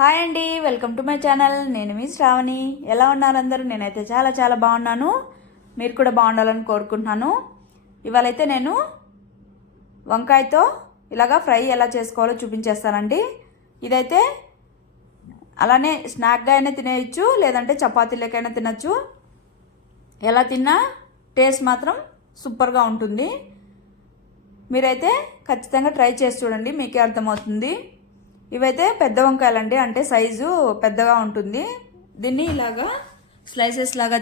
Hi అండి, welcome to my channel. నేను మీ శ్రావణి. ఎలా ఉన్నారు అందరూ? నేనైతే చాలా చాలా బాగున్నాను. మీరు కూడా బాగుండాలని కోరుకుంటున్నాను. ఇవాళైతే నేను వంకాయతో ఇలాగా ఫ్రై ఎలా చేసుకోవాలో చూపించేస్తానండి. ఇదైతే అలానే స్నాక్గా అయినా తినేయచ్చు, లేదంటే చపాతీలకైనా తినచ్చు. ఎలా తిన్నా టేస్ట్ మాత్రం సూపర్గా ఉంటుంది. మీరైతే ఖచ్చితంగా ట్రై చేసి చూడండి, మీకే అర్థమవుతుంది. ఇవైతే పెద్ద వంకాయలండి, అంటే సైజు పెద్దగా ఉంటుంది. దీన్ని ఇలాగా స్లైసెస్ లాగా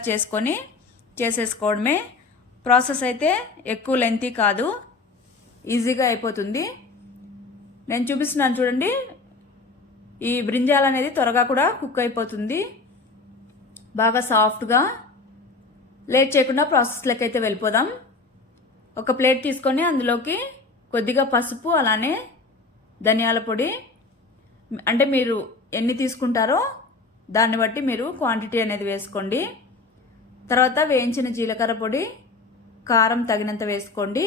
చేసేసుకోవడమే. ప్రాసెస్ అయితే ఎక్కువ లెంతీ కాదు, ఈజీగా అయిపోతుంది. నేను చూపిస్తున్నాను చూడండి. ఈ బ్రింజాల్ అనేది త్వరగా కూడా కుక్ అయిపోతుంది, బాగా సాఫ్ట్గా. లేట్ చేయకుండా ప్రాసెస్లోకి అయితే వెళ్ళిపోదాం. ఒక ప్లేట్ తీసుకొని అందులోకి కొద్దిగా పసుపు, అలానే ధనియాల పొడి, అంటే మీరు ఎన్ని తీసుకుంటారో దాన్ని బట్టి మీరు క్వాంటిటీ అనేది వేసుకోండి. తర్వాత వేయించిన జీలకర్ర పొడి, కారం తగినంత వేసుకోండి.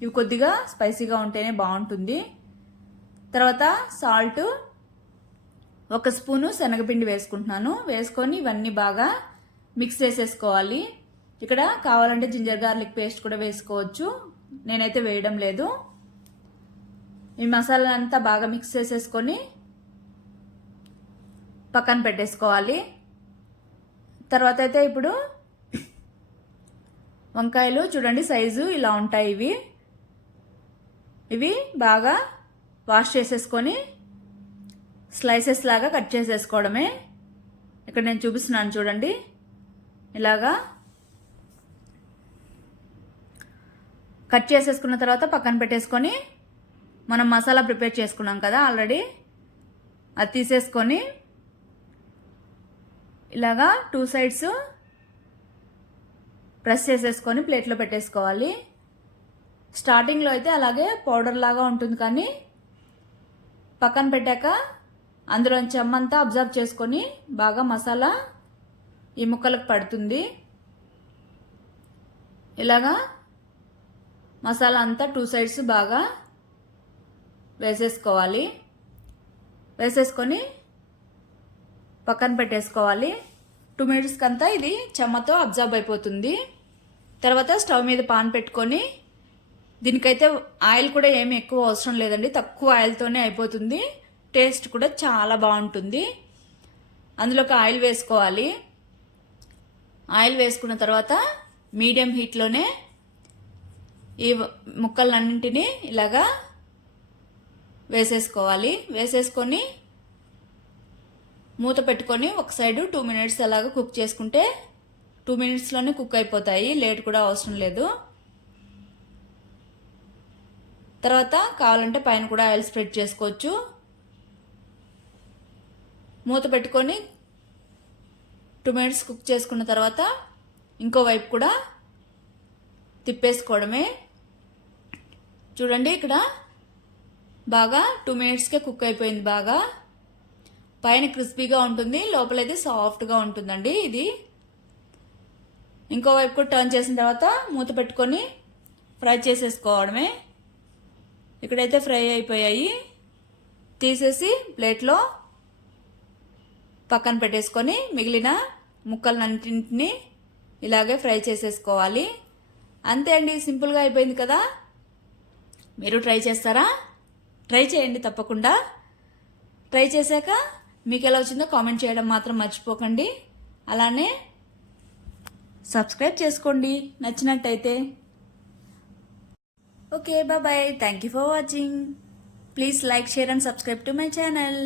ఇవి కొద్దిగా స్పైసీగా ఉంటేనే బాగుంటుంది. తర్వాత సాల్ట్, 1 స్పూను శనగపిండి వేసుకుంటున్నాను. వేసుకొని ఇవన్నీ బాగా మిక్స్ చేసేసుకోవాలి. ఇక్కడ కావాలంటే జింజర్ గార్లిక్ పేస్ట్ కూడా వేసుకోవచ్చు, నేనైతే వేయడం లేదు. ఈ మసాలా అంతా బాగా మిక్స్ చేసేసుకొని పక్కన పెట్టేసుకోవాలి. తర్వాత అయితే ఇప్పుడు వంకాయలు చూడండి, సైజు ఇలా ఉంటాయి. ఇవి బాగా వాష్ చేసేసుకొని స్లైసెస్ లాగా కట్ చేసేసుకోవడమే. ఇక్కడ నేను చూపిస్తున్నాను చూడండి. ఇలాగా కట్ చేసేసుకున్న తర్వాత పక్కన పెట్టేసుకొని మనం మసాలా ప్రిపేర్ చేసుకున్నాం కదా ఆల్రెడీ, అది తీసేసుకొని ఇలాగా 2 సైడ్స్ ప్రెస్ చేసేసుకొని ప్లేట్లో పెట్టేసుకోవాలి. స్టార్టింగ్లో అయితే అలాగే పౌడర్ లాగా ఉంటుంది, కానీ పక్కన పెట్టాక అందులోంచి చెమ్మంతా అబ్జర్వ్ చేసుకొని బాగా మసాలా ఈ ముక్కలకు పడుతుంది. ఇలాగా మసాలా అంతా 2 సైడ్స్ బాగా వేసేసుకోవాలి. వేసేసుకొని పక్కన పెట్టేసుకోవాలి. 2 మినిట్స్కి అంతా ఇది చెమ్మతో అబ్జర్వ్ అయిపోతుంది. తర్వాత స్టవ్ మీద పాన్ పెట్టుకొని, దీనికైతే ఆయిల్ కూడా ఏమి ఎక్కువ అవసరం లేదండి, తక్కువ ఆయిల్తోనే అయిపోతుంది. టేస్ట్ కూడా చాలా బాగుంటుంది. అందులోకి ఆయిల్ వేసుకోవాలి. ఆయిల్ వేసుకున్న తర్వాత మీడియం హీట్లోనే ఈ ముక్కలన్నింటినీ ఇలాగా వేసేసుకోవాలి. వేసేసుకొని మూత పెట్టుకొని ఒక సైడు 2 మినిట్స్ అలాగా కుక్ చేసుకుంటే 2 మినిట్స్లోనే కుక్ అయిపోతాయి, లేట్ కూడా అవసరం లేదు. తర్వాత కావాలంటే పైన కూడా ఆయిల్ స్ప్రెడ్ చేసుకోవచ్చు. మూత పెట్టుకొని 2 మినిట్స్ కుక్ చేసుకున్న తర్వాత ఇంకో వైపు కూడా తిప్పేసుకోవడమే. చూడండి, ఇక్కడ బాగా 2 మినిట్స్కే కుక్ అయిపోయింది. బాగా పైన క్రిస్పీగా ఉంటుంది, లోపలైతే సాఫ్ట్గా ఉంటుందండి ఇది. ఇంకో వైపు కూడా టర్న్ చేసిన తర్వాత మూత పెట్టుకొని ఫ్రై చేసేసుకోవడమే. ఇక్కడైతే ఫ్రై అయిపోయాయి, తీసేసి ప్లేట్లో పక్కన పెట్టేసుకొని మిగిలిన ముక్కలన్నింటినీ ఇలాగే ఫ్రై చేసేసుకోవాలి. అంతే అండి, సింపుల్గా అయిపోయింది కదా. మీరు ట్రై చేస్తారా? ట్రై చేయండి తప్పకుండా. ట్రై చేశాక మీకు ఎలా వచ్చిందో కామెంట్ చేయడం మాత్రం మర్చిపోకండి. అలానే సబ్స్క్రైబ్ చేసుకోండి నచ్చినట్టయితే. Okay, bye. Thank you for watching. Please like, share and subscribe to my channel.